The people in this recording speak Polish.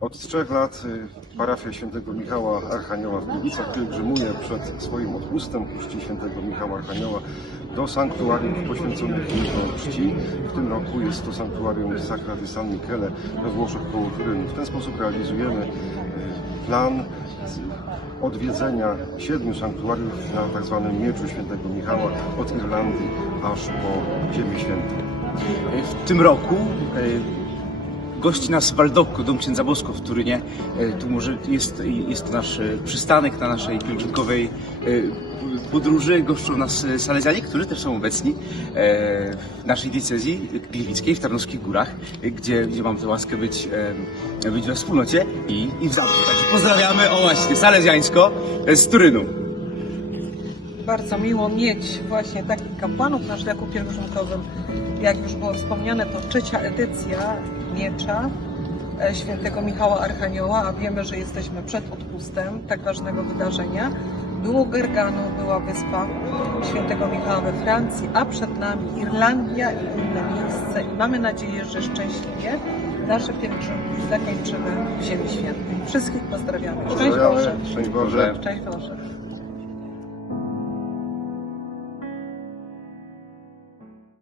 Od trzech lat y, parafia świętego Michała Archanioła w Gliwicach pielgrzymuje przed swoim odpustem czci świętego Michała Archanioła do sanktuariów poświęconych jego czci. W tym roku jest to sanktuarium Sacra di San Michele we Włoszech koło Turynu. W ten sposób realizujemy y, plan odwiedzenia siedmiu sanktuariów na tak zwanym mieczu świętego Michała od Irlandii aż po Ziemię Świętą. W tym roku e, gości nas Waldokko, Dom Księdza Bosko w Turynie. E, Tu może jest, jest to nasz e, przystanek na naszej pielgrzymkowej e, podróży. Goszczą nas Salezjanie, którzy też są obecni w naszej diecezji gliwickiej w Tarnowskich Górach, gdzie, gdzie mam tę łaskę być, być we wspólnocie i, i w zamku. Także pozdrawiamy, o właśnie, Salezjańsko z Turynu. Bardzo miło mieć właśnie takich kapłanów na szlaku pielgrzymkowym. Jak już było wspomniane, to trzecia edycja Miecza e, Świętego Michała Archanioła, a wiemy, że jesteśmy przed odpustem tak ważnego wydarzenia. Było Gergano, była wyspa Świętego Michała we Francji, a przed nami Irlandia i inne miejsce. I mamy nadzieję, że szczęśliwie nasze pielgrzymki zakończymy w Ziemi Świętej. Wszystkich pozdrawiamy. Szczęść Boże! Szczęść Boże! Szczęść Boże!